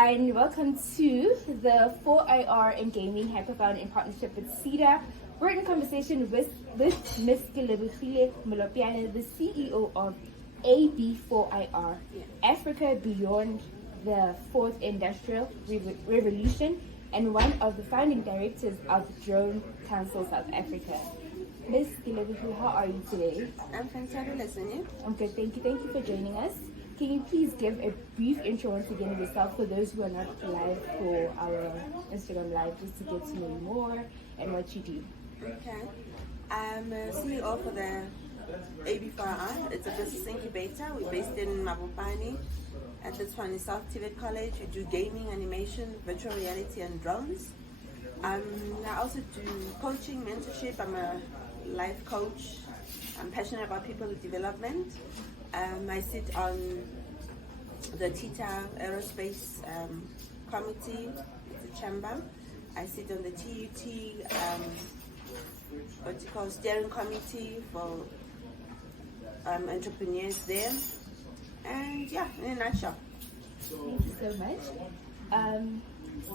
and welcome to the 4IR and Gaming Hackathon in partnership with CEDA. We're in conversation with Miss Kelebogile Molopyane, the CEO of AB4IR, Africa Beyond the Fourth Industrial Revolution, and one of the founding directors of Drone Council South Africa. Miss Kelebogile, how are you today? I'm fantabulous, and you? I'm good, thank you. Thank you for joining us. Can you please give a brief intro once again of yourself for those who are not live for our Instagram live, just to get to know you more and what you do? Okay. I'm a CEO for the AB4IR. It's a business incubator. We're based in Mabopane at the Tshwane South Tibet College. We do gaming, animation, virtual reality, and drones. I also do coaching, mentorship. I'm a life coach. I'm passionate about people development. I sit on the TITA Aerospace Committee, it's a chamber. I sit on the TUT, steering committee for entrepreneurs there. And yeah, in a nutshell. Thank you so much.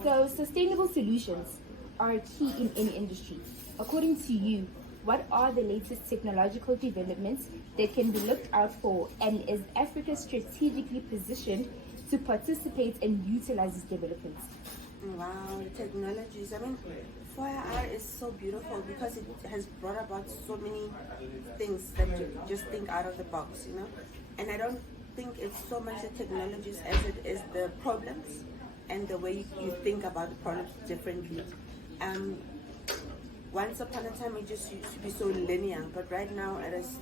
So sustainable solutions are key in any industry. According to you, what are the latest technological developments that can be looked out for, and is Africa strategically positioned to participate and utilize these developments? Wow, technologies. I mean, 4IR is so beautiful because it has brought about so many things that you just think out of the box, you know? And I don't think it's so much the technologies as it is the problems and the way you think about the problems differently. Once upon a time, it just used to be so linear, but right now it is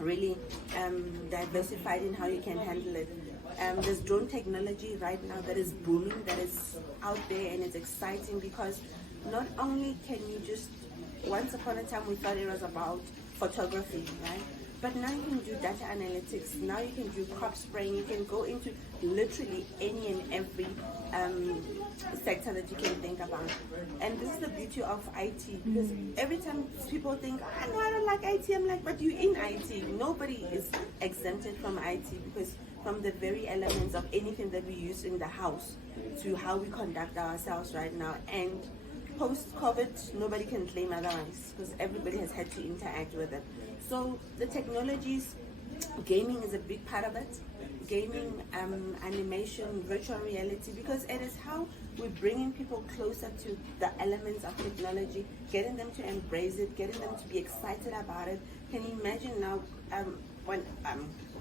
really diversified in how you can handle it. There's drone technology right now that is booming, that is out there, and it's exciting because not only can you just, once upon a time we thought it was about photography, right? But now you can do data analytics, now you can do crop spraying, you can go into literally any and every sector that you can think about. And this is the beauty of IT, because every time people think, oh, no, I don't like IT, I'm like, but you're in IT. Nobody is exempted from IT, because from the very elements of anything that we use in the house to how we conduct ourselves right now. And post-COVID, nobody can claim otherwise, because everybody has had to interact with it. So the technologies, gaming is a big part of it. Gaming, animation, virtual reality, because it is how we're bringing people closer to the elements of technology, getting them to embrace it, getting them to be excited about it. Can you imagine now, when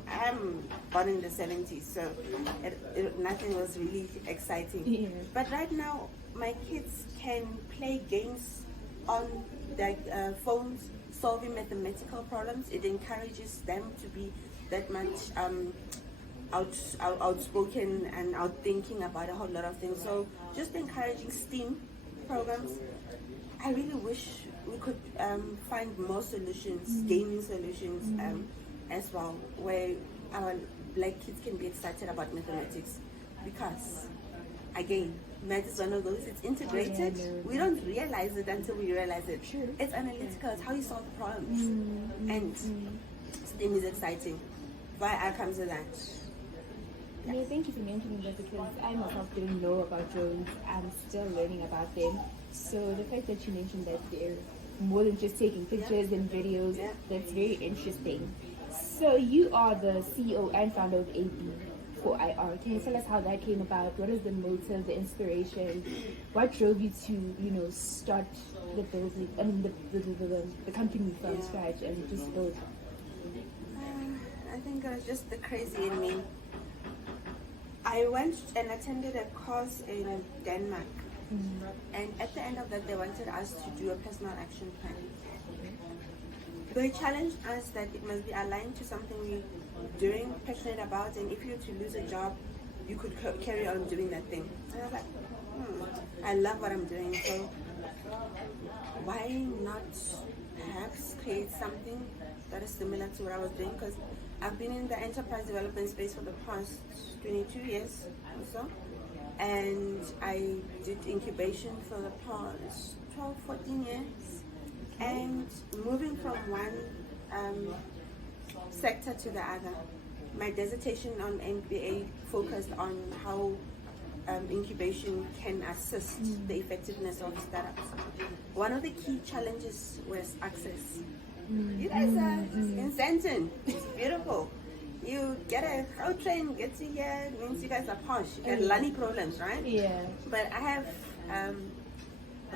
I'm born in the 70s, so nothing was really exciting. Yeah. But right now, my kids can play games on their phones, solving mathematical problems. It encourages them to be that much outspoken and outthinking about a whole lot of things. So just encouraging STEAM programs. I really wish we could find more solutions, gaming solutions as well, where our black kids can be excited about mathematics, because again, math is one of those, it's integrated. We don't realize it until we realize it. Sure. It's analytical, it's how you solve problems. And STEAM is exciting. Why I come to that. Yeah, thank you for mentioning that, because I myself didn't know about drones. I'm still learning about them. So the fact that you mentioned that they're more than just taking pictures and videos, that's very interesting. So you are the CEO and founder of AB4IR. Can you tell us how that came about? What is the motive, the inspiration? What drove you to, start the building, the company from scratch and just build? I think it was just the crazy in me. I went and attended a course in Denmark, and at the end of that, they wanted us to do a personal action plan. They challenged us that it must be aligned to something we're doing, passionate about, and if you were to lose a job, you could carry on doing that thing. And I was like, I love what I'm doing, so why not perhaps create something that is similar to what I was doing? Because I've been in the enterprise development space for the past 22 years or so, and I did incubation for the past 12, 14 years, and moving from one sector to the other. My dissertation on MBA focused on how incubation can assist the effectiveness of startups. One of the key challenges was access. You guys are in Zenton. It's beautiful. You get a how train, get to here, means you guys are posh. You get money problems, right? Yeah. But I have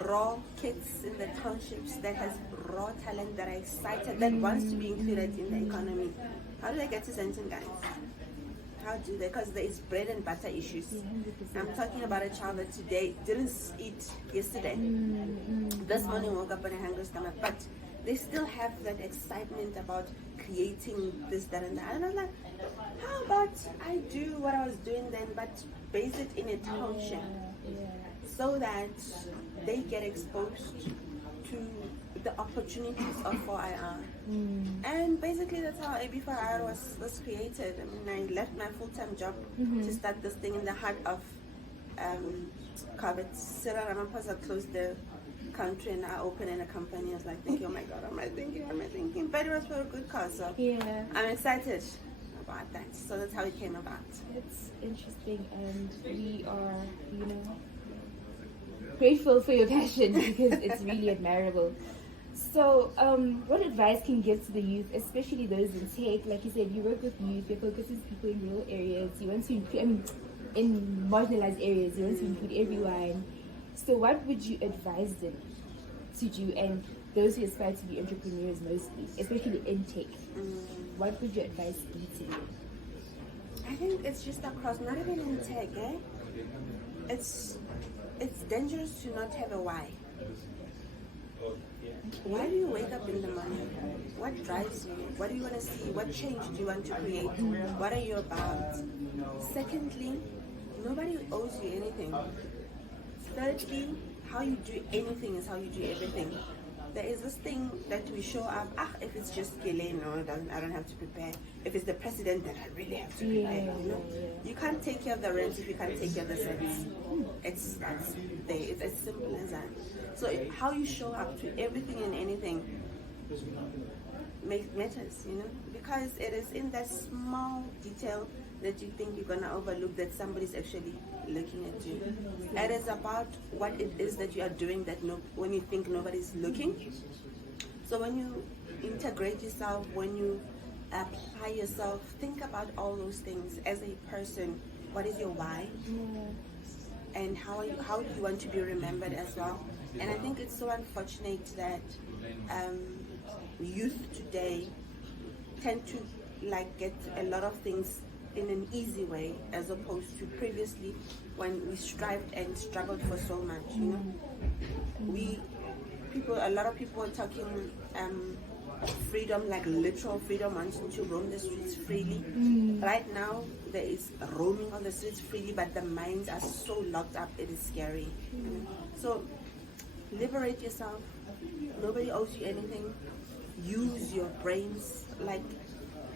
raw kids in the townships that has raw talent that are excited, that wants to be included in the economy. How do they get to Zenton, guys? How do they? Because there is bread and butter issues. I'm talking about a child that today didn't eat yesterday. This morning woke up on a hungry stomach, but they still have that excitement about creating this, that, and that. And I'm like, how about I do what I was doing then, but base it in a township, so that they get exposed to the opportunities of 4IR. And basically that's how AB4IR was created. I mean, I left my full-time job to start this thing in the heart of COVID. Cyril Ramaphosa closed the country and I opened a company. I was like thinking, oh my God, what am I thinking? But it was for a good cause, so I'm excited about that. So that's how it came about. It's interesting, and we are, grateful for your passion because it's really admirable. So, what advice can you give to the youth, especially those in tech? Like you said, you work with youth, your focus is people in rural areas, you want to include, in marginalized areas, you want to include everyone. So what would you advise them to do, and those who aspire to be entrepreneurs mostly, especially in tech? What would your advice be to them? I think it's just across, not even in tech, eh? It's dangerous to not have a why. Why do you wake up in the morning? What drives you? What do you want to see? What change do you want to create? What are you about? Secondly, nobody owes you anything. Thirdly, how you do anything is how you do everything. There is this thing that we show up, if it's just Kele, no, I don't have to prepare. If it's the president, then I really have to prepare. You can't take care of the rent if you can't take care of the service. It's as simple as that. So how you show up to everything and anything matters, because it is in that small detail that you think you're gonna overlook that somebody's actually looking at you. It is about what it is that you are doing that when you think nobody's looking. So when you integrate yourself, when you apply yourself, think about all those things as a person. What is your why? And how do you want to be remembered as well? And I think it's so unfortunate that youth today tend to get a lot of things in an easy way, as opposed to previously when we strived and struggled for so much. A lot of people are talking freedom, like literal freedom, wanting to roam the streets freely. Right now there is roaming on the streets freely, but the minds are so locked up, it is scary. So liberate yourself. Nobody owes you anything. Use your brains.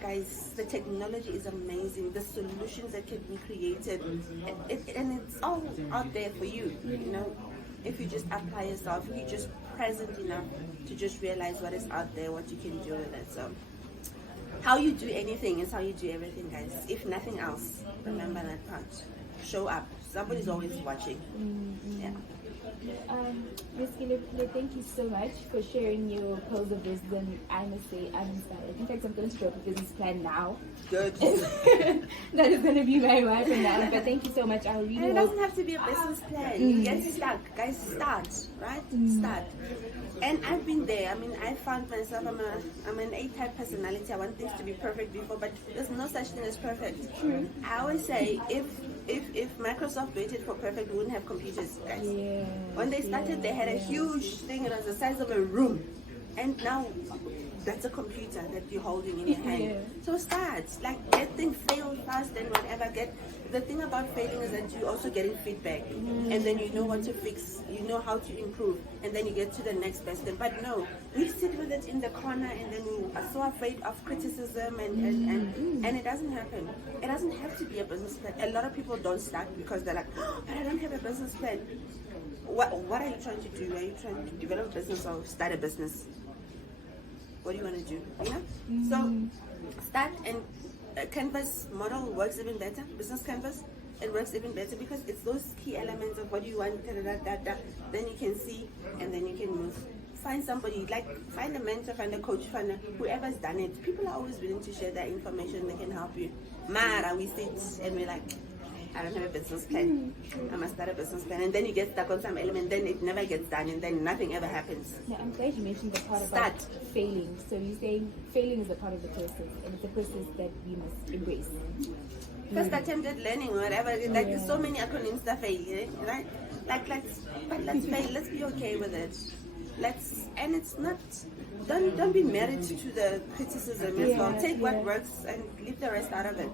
Guys, the technology is amazing. The solutions that can be created, and it's all out there for you. If you just apply yourself, if you're just present enough to just realize what is out there, what you can do with it. So, how you do anything is how you do everything, guys. If nothing else, remember that part. Show up. Somebody's always watching. Yeah. Ms. Kelebogile, thank you so much for sharing your pearls of wisdom. I must say, I'm inspired. In fact, I'm going to drop a business plan now. Good. That is going to be my wife from now on. But thank you so much. I really and it doesn't have to be a business plan. You get stuck. Guys, start. Right? Start. And I've been there. I mean, I found myself, I'm an A-type personality. I want things to be perfect before, but there's no such thing as perfect. True. I always say, if Microsoft waited for perfect, we wouldn't have computers, guys. When they started, they had a huge thing. It was the size of a room. And now, that's a computer that you're holding in your hand. So start. Get things fail fast and whatever. The thing about failing is that you're also getting feedback. And then you know what to fix. You know how to improve. And then you get to the next best thing. But no, we sit with it in the corner and then we are so afraid of criticism and it doesn't happen. It doesn't have to be a business plan. A lot of people don't start because they're like, oh, but I don't have a business plan. What are you trying to do? Are you trying to develop a business or start a business? What do you want to do? So start, and Canvas model works even better. Business Canvas. it works even better because it's those key elements of what you want, then you can see and then you can move. Find somebody, like find a mentor, find a coach, find whoever's done it. People are always willing to share their information, they can help you. Mara, we sit and we're like, I don't have a business plan. I must start a business plan. And then you get stuck on some element, then it never gets done, and then nothing ever happens. Yeah, I'm glad you mentioned the part about failing. So you're saying failing is a part of the process, and it's a process that we must embrace. First attempted learning, whatever. Like there's so many acronyms that fail, right? Like let's fail. Let's be okay with it. And it's not. Don't be married to the criticism as well. Take what works and leave the rest out of it,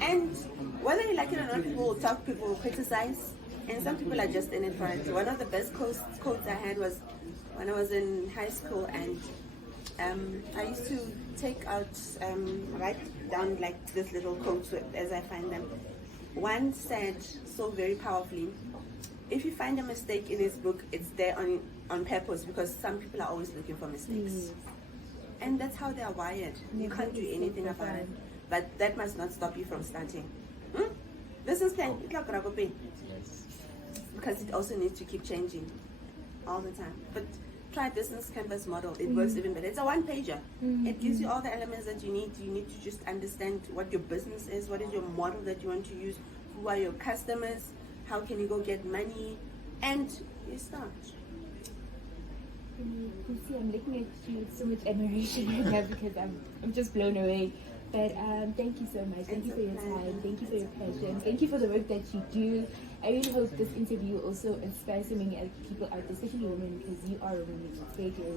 And whether you like it or not, people will talk, people will criticize, and some people are just in it for it. One of the best quotes I had was when I was in high school, and I used to take out, write down like this little quotes as I find them. One said so very powerfully, if you find a mistake in his book, it's there on purpose because some people are always looking for mistakes. And that's how they are wired. You can't do anything about it. But that must not stop you from starting. Business plan, because it also needs to keep changing all the time. But try business canvas model. It works even better. It's a one-pager. It gives you all the elements that you need. You need to just understand what your business is, what is your model that you want to use, who are your customers, how can you go get money, and you start. You see, I'm looking at you with so much admiration right now because I'm just blown away. But thank you so much. Thank you for your time. Thank you for your passion. Thank you for the work that you do. I really hope this interview also inspires so many other people out there, especially women, because you are a woman in trade, you're a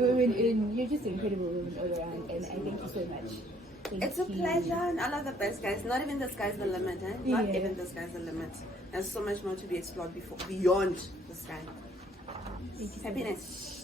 woman in business, you're just an incredible woman all around. And I thank you so much. It's a pleasure, and all of the best, guys. Not even the sky's the limit, eh? Not even the sky's the limit. There's so much more to be explored beyond the sky. Thank you so Happiness. much.